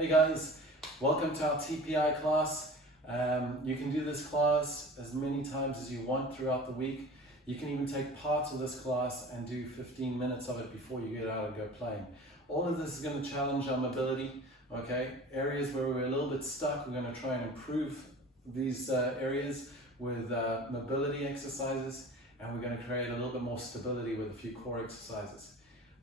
Hey guys, welcome to our TPI class. You can do this class as many times as you want throughout the week. You can even take parts of this class and do 15 minutes of it before you get out and go playing. All of this is going to challenge our mobility, okay? Areas where we're a little bit stuck, we're going to try and improve these areas with mobility exercises, and we're going to create a little bit more stability with a few core exercises.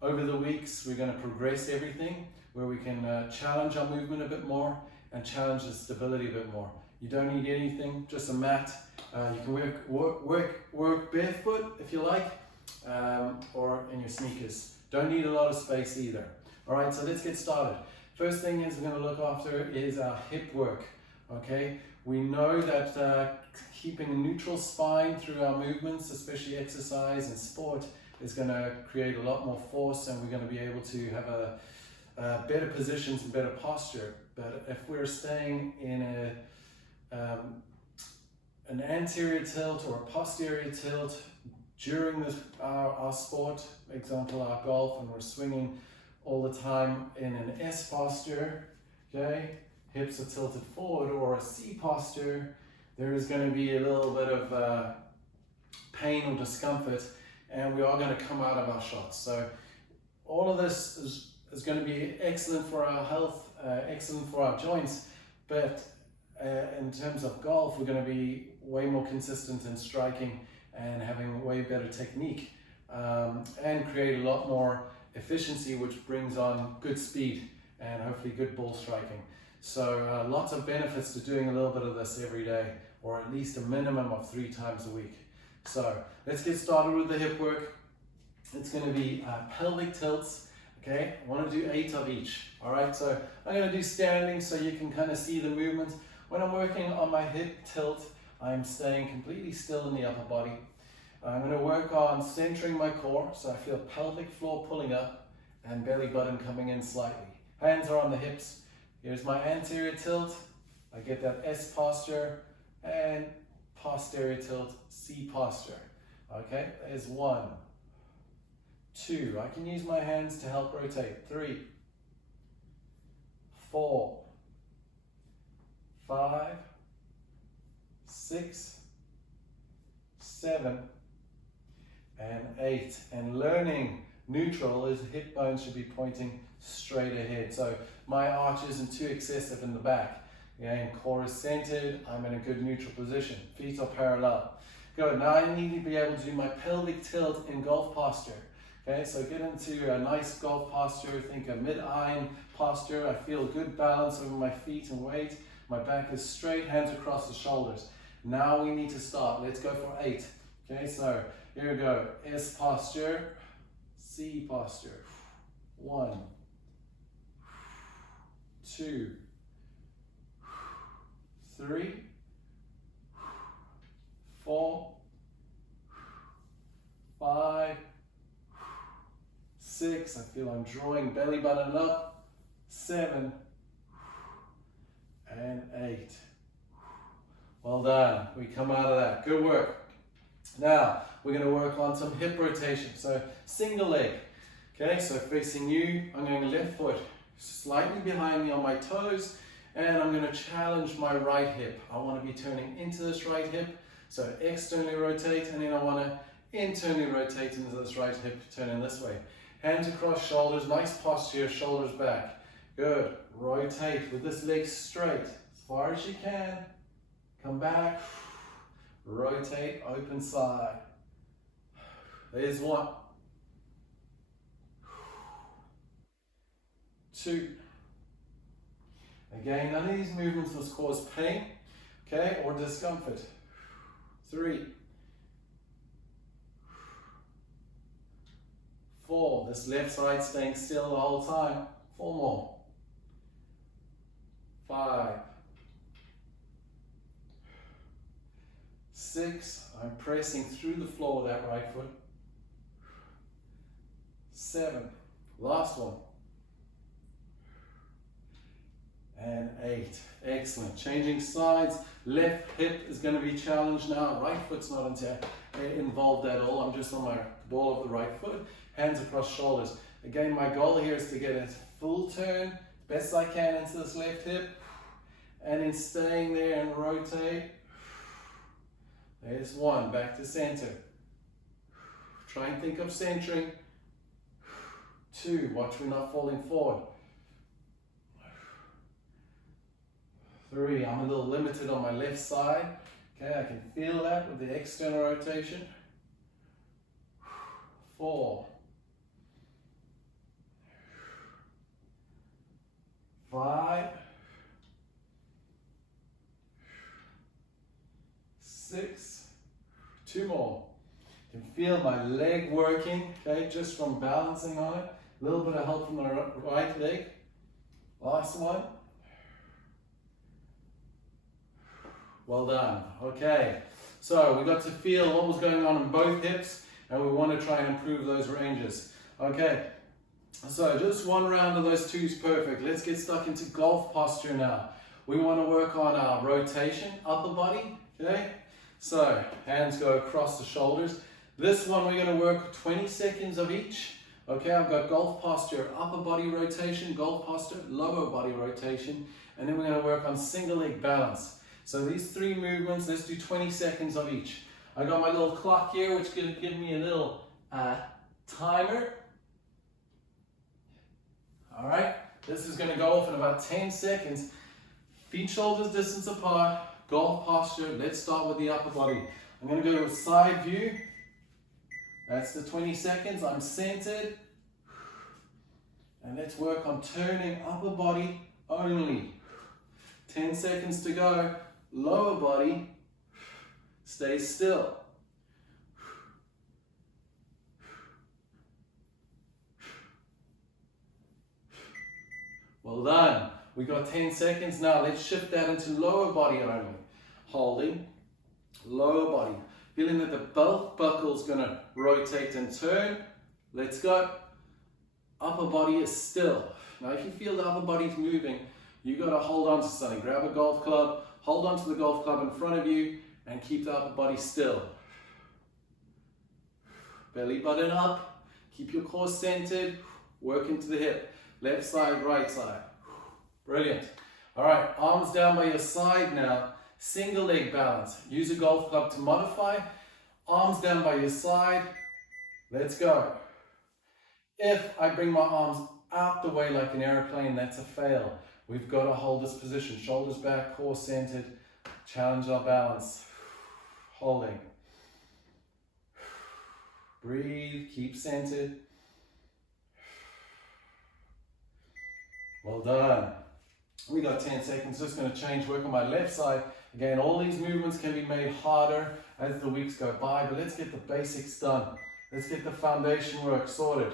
Over the weeks, we're going to progress everything where we can challenge our movement a bit more and challenge the stability a bit more. You don't need anything, just a mat. You can work barefoot if you like, or in your sneakers. Don't need a lot of space either. All right, so let's get started. First thing is we're going to look after is our hip work. Okay, we know that keeping a neutral spine through our movements, especially exercise and sport, is going to create a lot more force, and we're going to be able to have better positions and better posture. But if we're staying in an anterior tilt or a posterior tilt during our sport, for example our golf, and we're swinging all the time in an S posture, okay, hips are tilted forward, or a C posture, there is going to be a little bit of pain or discomfort, and we are going to come out of our shots. So all of this is going to be excellent for our health, excellent for our joints, but in terms of golf, we're going to be way more consistent in striking and having way better technique, and create a lot more efficiency, which brings on good speed and hopefully good ball striking. So lots of benefits to doing a little bit of this every day, or at least a minimum of 3 times a week. So let's get started with the hip work. It's going to be pelvic tilts. Okay, I want to do 8 of each. All right, so I'm going to do standing so you can kind of see the movement. When I'm working on my hip tilt, I'm staying completely still in the upper body. I'm going to work on centering my core, so I feel pelvic floor pulling up and belly button coming in slightly. Hands are on the hips. Here's my anterior tilt. I get that S posture, and posterior tilt, C posture. Okay, there's 1, 2, I can use my hands to help rotate. 3, 4, 5, 6, 7, and 8. And learning neutral is hip bones should be pointing straight ahead. So my arch isn't too excessive in the back. Again, core is centered, I'm in a good neutral position. Feet are parallel. Good, now I need to be able to do my pelvic tilt in golf posture. Okay, so get into a nice golf posture, think a mid-iron posture. I feel good balance over my feet and weight. My back is straight, hands across the shoulders. Now we need to start. Let's go for 8. Okay, so here we go. S posture, C posture. 1, 2, 3, 4, 5, 6, I feel I'm drawing belly button up, 7, and 8. Well done, we come out of that, good work. Now, we're going to work on some hip rotation, so single leg. Okay, so facing you, I'm going left foot slightly behind me on my toes, and I'm going to challenge my right hip. I want to be turning into this right hip, so externally rotate, and then I want to internally rotate into this right hip, turning this way. Hands across shoulders, nice posture, shoulders back. Good, rotate with this leg straight, as far as you can. Come back, rotate, open side. There's 1, 2. Again, none of these movements must cause pain, okay, or discomfort. 3, 4, this left side staying still the whole time. 4 more. 5, 6, I'm pressing through the floor with that right foot. 7, last one. And 8, excellent. Changing sides, left hip is going to be challenged now, right foot's not involved at all. I'm just on my ball of the right foot, hands across shoulders. Again, my goal here is to get a full turn best I can into this left hip, and then staying there and rotate. There's one, back to center. Try and think of centering. 2, watch we're not falling forward. 3, I'm a little limited on my left side. Okay, I can feel that with the external rotation. 4, 5, 6, 2 more. You can feel my leg working, okay, just from balancing on it. A little bit of help from the right leg. Last one. Well done. Okay, so we got to feel what was going on in both hips, and we want to try and improve those ranges. Okay, so just one round of those 2 is perfect. Let's get stuck into golf posture now. We want to work on our rotation, upper body, okay? So hands go across the shoulders. This one we're going to work 20 seconds of each. Okay, I've got golf posture, upper body rotation, golf posture, lower body rotation, and then we're going to work on single leg balance. So these 3 movements, let's do 20 seconds of each. I got my little clock here, which is going to give me a little timer. All right, this is going to go off in about 10 seconds. Feet shoulders distance apart, golf posture. Let's start with the upper body. I'm going to go to a side view. That's the 20 seconds. I'm centered. And let's work on turning upper body only. 10 seconds to go. Lower body, stay still. Well done. We got 10 seconds now. Let's shift that into lower body only. Holding, lower body. Feeling that the belt buckle is going to rotate and turn. Let's go. Upper body is still. Now if you feel the upper body is moving, you got to hold on to something. Grab a golf club. Hold on to the golf club in front of you and keep the upper body still. Belly button up. Keep your core centered. Work into the hip. Left side, right side. Brilliant. All right, arms down by your side now. Single leg balance. Use a golf club to modify. Arms down by your side. Let's go. If I bring my arms out the way like an airplane, that's a fail. We've got to hold this position. Shoulders back, core centered. Challenge our balance. Holding. Breathe, keep centered. Well done. We got 10 seconds. Just going to change, work on my left side. Again, all these movements can be made harder as the weeks go by, but let's get the basics done. Let's get the foundation work sorted.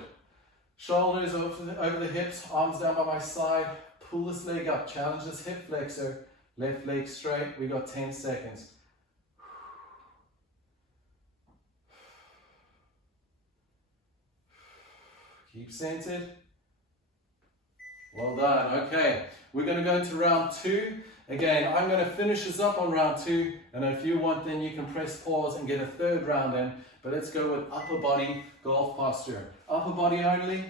Shoulders over the hips, arms down by my side. Pull this leg up, challenge this hip flexor. Left leg straight. We got 10 seconds. Keep centered. Well done. Okay, we're going to go into round 2. Again, I'm going to finish this up on round 2, and if you want, then you can press pause and get a 3rd round in. But let's go with upper body golf posture. Upper body only.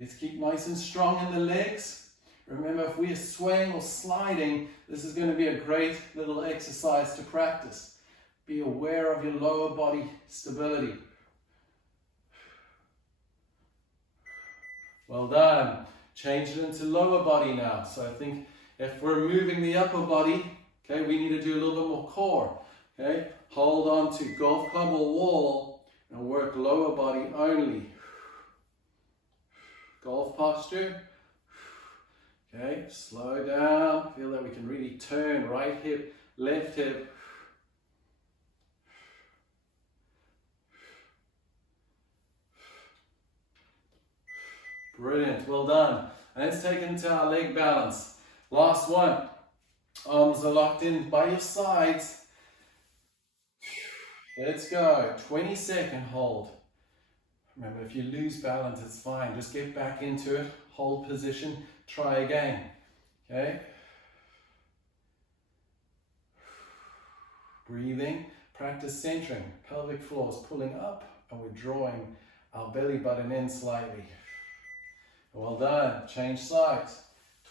Let's keep nice and strong in the legs. Remember, if we are swaying or sliding, this is going to be a great little exercise to practice. Be aware of your lower body stability. Well done. Change it into lower body now. So I think if we're moving the upper body, okay, we need to do a little bit more core. Okay, hold on to golf club or wall and work lower body only. Golf posture. Okay, slow down. Feel that we can really turn right hip, left hip. Brilliant, well done. And let's take it into our leg balance. Last one. Arms are locked in by your sides. Let's go. 20-second hold. Remember, if you lose balance, it's fine. Just get back into it. Hold position. Try again. Okay. Breathing. Practice centering. Pelvic floor is pulling up and we're drawing our belly button in slightly. Well done. Change sides.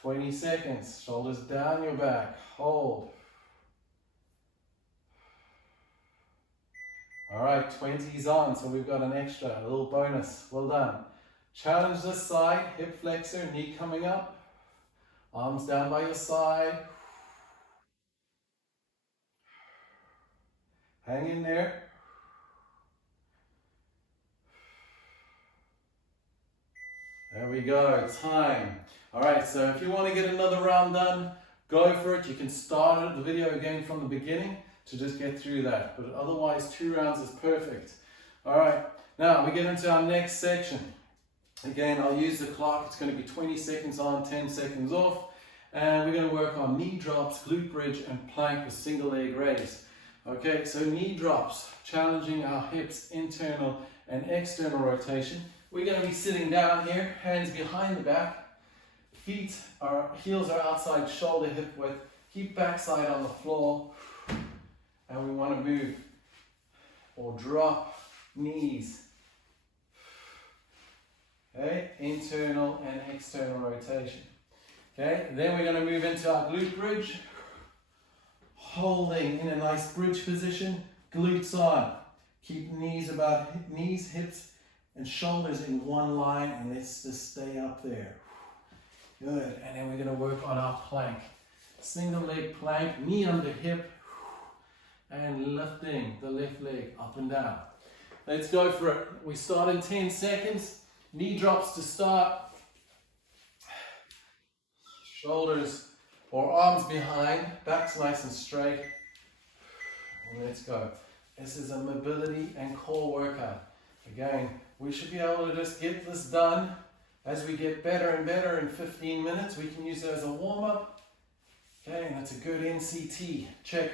20 seconds. Shoulders down your back. Hold. All right, 20's on, so we've got an extra, a little bonus. Well done. Challenge this side, hip flexor, knee coming up. Arms down by your side. Hang in there. There we go, time. All right, so if you want to get another round done, go for it. You can start the video again from the beginning to just get through that. But otherwise, 2 rounds is perfect. All right, now we get into our next section. Again, I'll use the clock. It's going to be 20 seconds on, 10 seconds off. And we're going to work on knee drops, glute bridge, and plank with single leg raise. Okay, so knee drops, challenging our hips, internal and external rotation. We're going to be sitting down here, hands behind the back. Heels are outside shoulder hip width. Keep backside on the floor. And we want to move or drop knees. Okay, internal and external rotation. Okay, then we're going to move into our glute bridge. Holding in a nice bridge position, glutes on. Keep knees, hips, and shoulders in one line, and let's just stay up there. Good, and then we're going to work on our plank. Single leg plank, knee under hip, and lifting the left leg up and down. Let's go for it. We start in 10 seconds. Knee drops to start. Shoulders or arms behind, back's nice and straight. And let's go. This is a mobility and core workout. Again, we should be able to just get this done. As we get better and better in 15 minutes, we can use it as a warm-up. Okay, and that's a good NCT. Check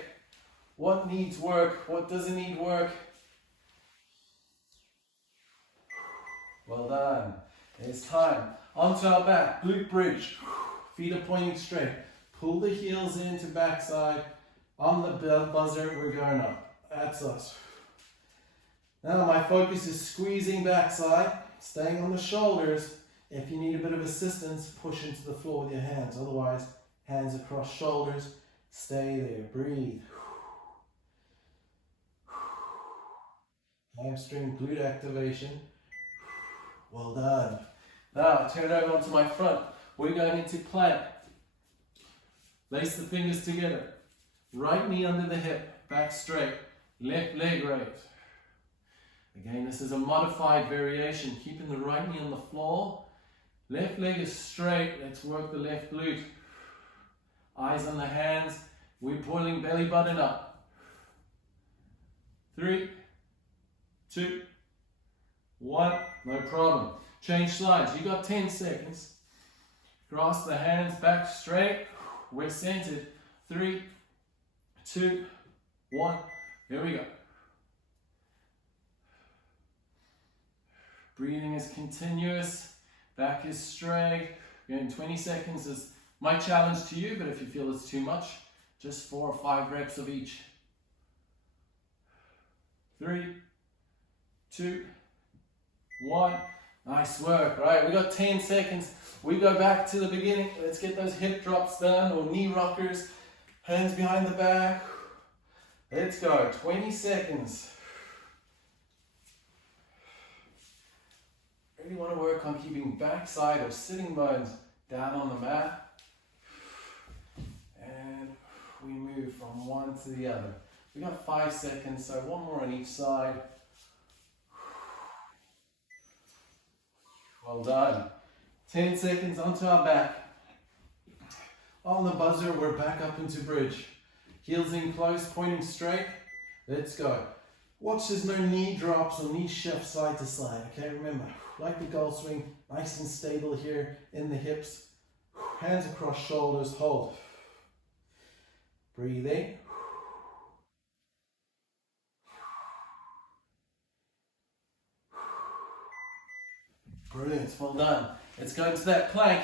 what needs work, what doesn't need work. Well done. It's time. Onto our back, glute bridge. Feet are pointing straight. Pull the heels into backside. On the buzzer, we're going up. That's us. Now my focus is squeezing backside, staying on the shoulders. If you need a bit of assistance, push into the floor with your hands. Otherwise, hands across shoulders. Stay there. Breathe. Hamstring glute activation. Well done. Now turn over onto my front. We're going into plank. Lace the fingers together. Right knee under the hip, back straight. Left leg raise. Again, this is a modified variation. Keeping the right knee on the floor. Left leg is straight. Let's work the left glute. Eyes on the hands. We're pulling belly button up. 3, 2, 1. No problem. Change sides. You got 10 seconds. Cross the hands back straight. We're centered. 3, 2, 1. Here we go. Breathing is continuous. Back is straight. Again, 20 seconds is my challenge to you, but if you feel it's too much, just 4 or 5 reps of each. 3, 2, 1. Nice work. All right, we got 10 seconds. We go back to the beginning. Let's get those hip drops done or knee rockers. Hands behind the back. Let's go. 20 seconds. Really want to work on keeping backside or sitting bones down on the mat. And we move from one to the other. We got 5 seconds, so one more on each side. Well done. 10 seconds onto our back. On the buzzer, we're back up into bridge. Heels in close, pointing straight. Let's go. Watch there's no knee drops or knee shifts side to side. Okay, remember, like the goal swing, nice and stable here in the hips. Hands across shoulders, hold. Breathe in. Brilliant, well done. Let's go into that plank.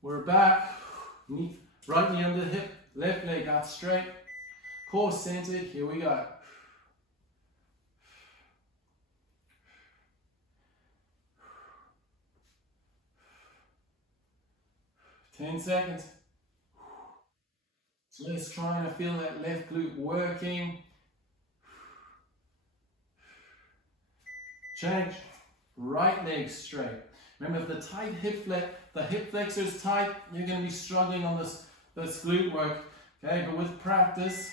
We're back, right knee under the hip, left leg out straight, core centered, here we go. 10 seconds. So let's try and feel that left glute working. Change. Right leg straight. Remember, if the hip flexor is tight, you're going to be struggling on this glute work. Okay, but with practice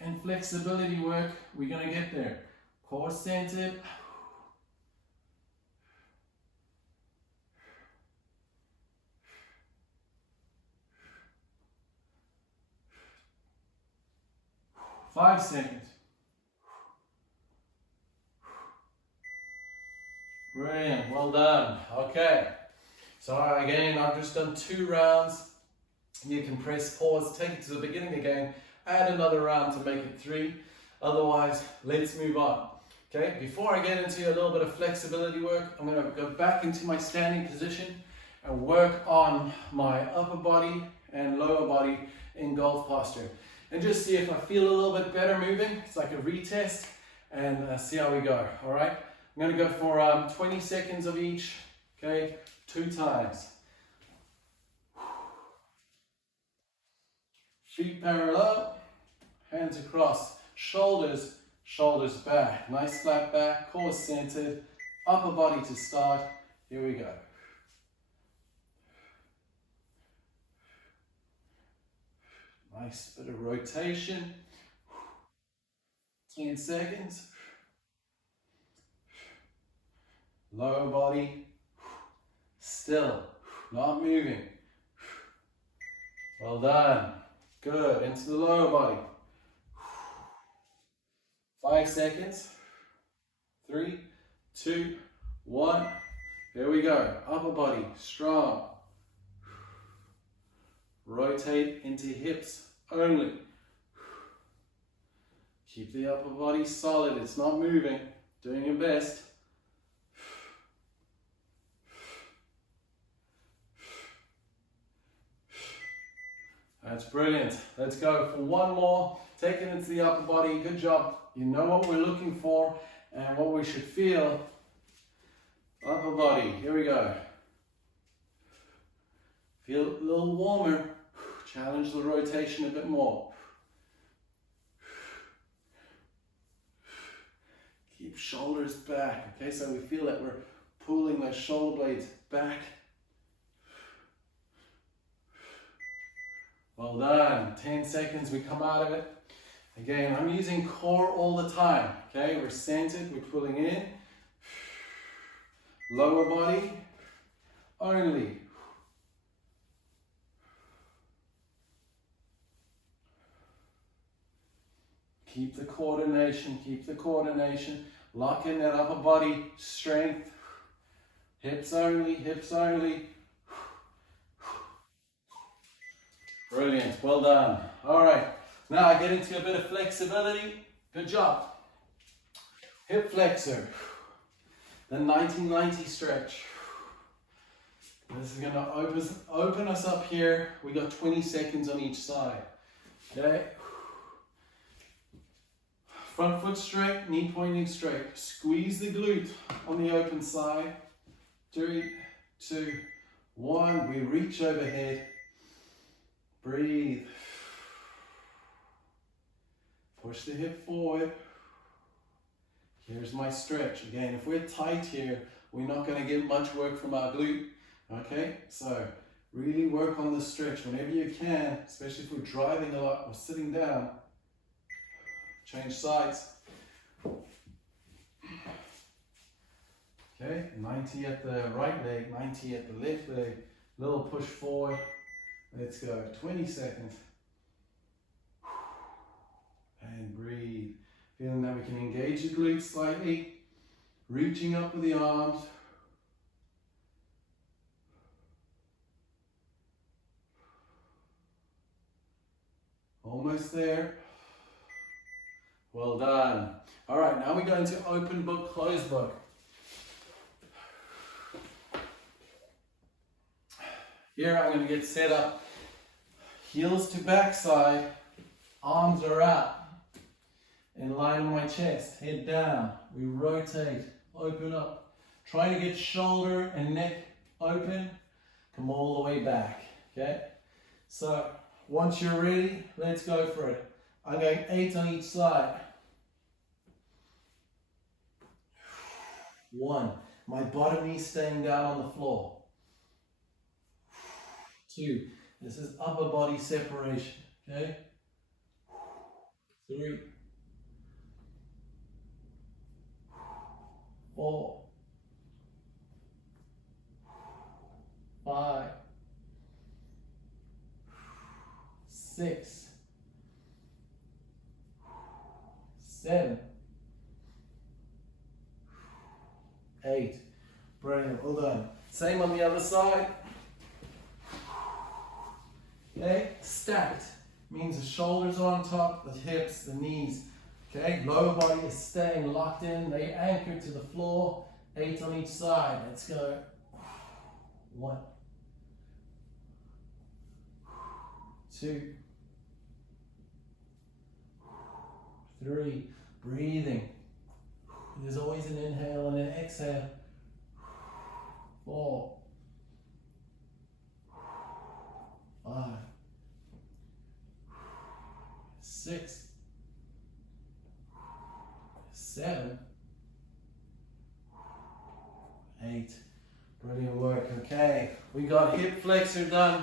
and flexibility work, we're going to get there. Core centered. Five seconds. Brilliant, well done. Okay, so again, I've just done 2 rounds. You can press pause, take it to the beginning again, add another round to make it 3. Otherwise, let's move on. Okay, before I get into a little bit of flexibility work, I'm going to go back into my standing position and work on my upper body and lower body in golf posture. And just see if I feel a little bit better moving. It's like a retest, and see how we go, all right? I'm going to go for 20 seconds of each, okay, 2 times. Feet parallel, hands across, shoulders back. Nice flat back, core centered, upper body to start. Here we go. Nice bit of rotation. 10 seconds. Lower body, still, not moving. Well done. Good, into the lower body. 5 seconds. 3, 2, 1. Here we go. Upper body, strong. Rotate into hips only. Keep the upper body solid, it's not moving. Doing your best. That's brilliant. Let's go for 1 more. Take it into the upper body. Good job. You know what we're looking for and what we should feel. Upper body. Here we go. Feel a little warmer. Challenge the rotation a bit more. Keep shoulders back. Okay, so we feel that we're pulling those shoulder blades back. Well done. 10 seconds, we come out of it. Again, I'm using core all the time. Okay, we're centered, we're pulling in. Lower body only. Keep the coordination, keep the coordination. Lock in that upper body strength. Hips only, hips only. Brilliant, well done. All right, now I get into a bit of flexibility. Good job. Hip flexor, the 1990 stretch. This is gonna open us up here. We got 20 seconds on each side, okay? Front foot straight, knee pointing straight. Squeeze the glute on the open side. 3, 2, 1, we reach overhead. Breathe. Push the hip forward. Here's my stretch. Again, if we're tight here, we're not going to get much work from our glute. Okay, so really work on the stretch whenever you can, especially if we're driving a lot or sitting down. Change sides. Okay, 90 at the right leg, 90 at the left leg. Little push forward. Let's go, 20 seconds. And breathe. Feeling that we can engage the glutes slightly. Reaching up with the arms. Almost there. Well done. All right, now we go into open book, closed book. Here I'm going to get set up. Heels to backside, arms are out. In line on my chest, head down. We rotate, open up. Trying to get shoulder and neck open. Come all the way back, okay? So once you're ready, let's go for it. I'm going 8 on each side. 1. My bottom knee staying down on the floor. 2. This is upper body separation. Okay? 3. 4. 5. 6. 7. 8. Brilliant. Well done. Same on the other side. Okay, stacked means the shoulders are on top, the hips, the knees. Okay, lower body is staying locked in, they anchor to the floor. 8 on each side. Let's go. 1, 2, 3. Breathing. There's always an inhale and an exhale. 4, 5, 6, 7, 8. Brilliant work. Okay, we got hip flexor done,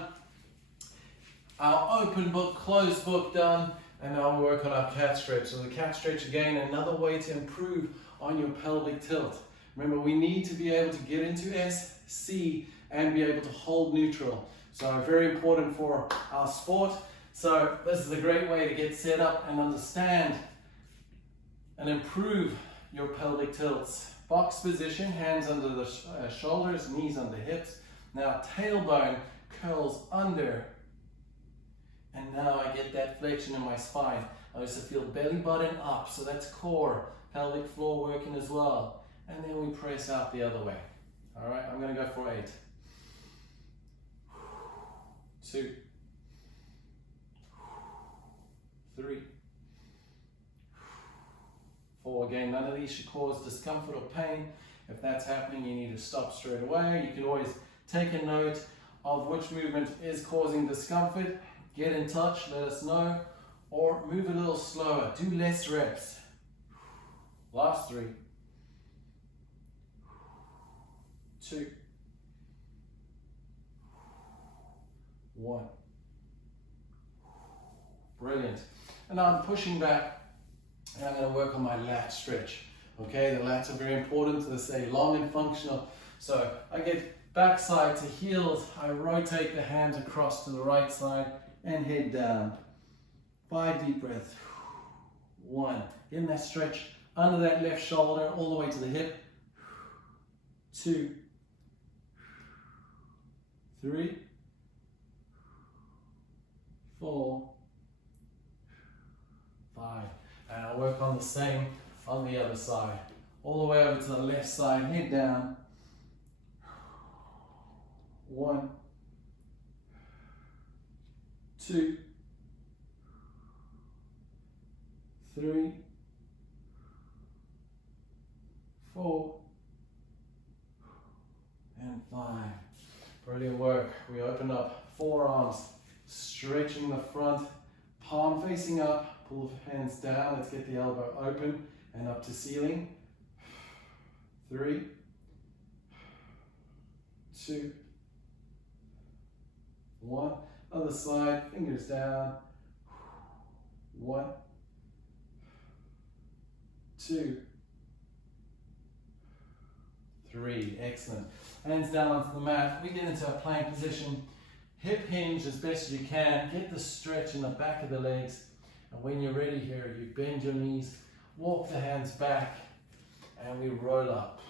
our open book, closed book done, and now we work on our cat stretch. So the cat stretch, again, another way to improve on your pelvic tilt. Remember, we need to be able to get into S, C, and be able to hold neutral. So very important for our sport. So this is a great way to get set up and understand and improve your pelvic tilts. Box position, hands under the shoulders, knees under hips. Now tailbone curls under. And now I get that flexion in my spine. I also feel belly button up, so that's core, pelvic floor working as well. And then we press out the other way. All right, I'm gonna go for 8. 2, 3, 4. Again, none of these should cause discomfort or pain. If that's happening, you need to stop straight away. You can always take a note of which movement is causing discomfort. Get in touch, let us know, or move a little slower. Do less reps. Last 3, 2, 1. Brilliant. And now I'm pushing back, and I'm going to work on my lat stretch. Okay, the lats are very important. They stay long and functional. So I get backside to heels. I rotate the hands across to the right side and head down. 5 deep breaths. 1. In that stretch under that left shoulder all the way to the hip. 2, 3, 4, 5. And I'll work on the same on the other side. All the way over to the left side, head down. 1, 2, 3, 4, and 5. Brilliant work. We open up forearms, stretching the front, palm facing up, pull the hands down. Let's get the elbow open and up to ceiling. 3, 2, 1. Other side, fingers down. 1, 2, 3. Excellent. Hands down onto the mat. We get into a plank position. Hip hinge as best as you can. Get the stretch in the back of the legs. And when you're ready here, you bend your knees, walk the hands back, and we roll up.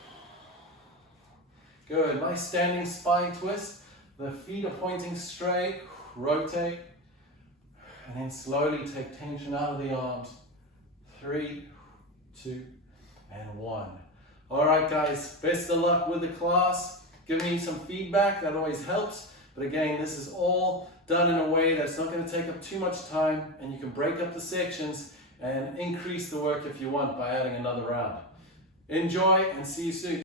Good. Nice standing spine twist. The feet are pointing straight. Rotate. And then slowly take tension out of the arms. 3, 2, and 1. All right, guys. Best of luck with the class. Give me some feedback. That always helps. But again, this is all done in a way that's not going to take up too much time, and you can break up the sections and increase the work if you want by adding another round. Enjoy and see you soon.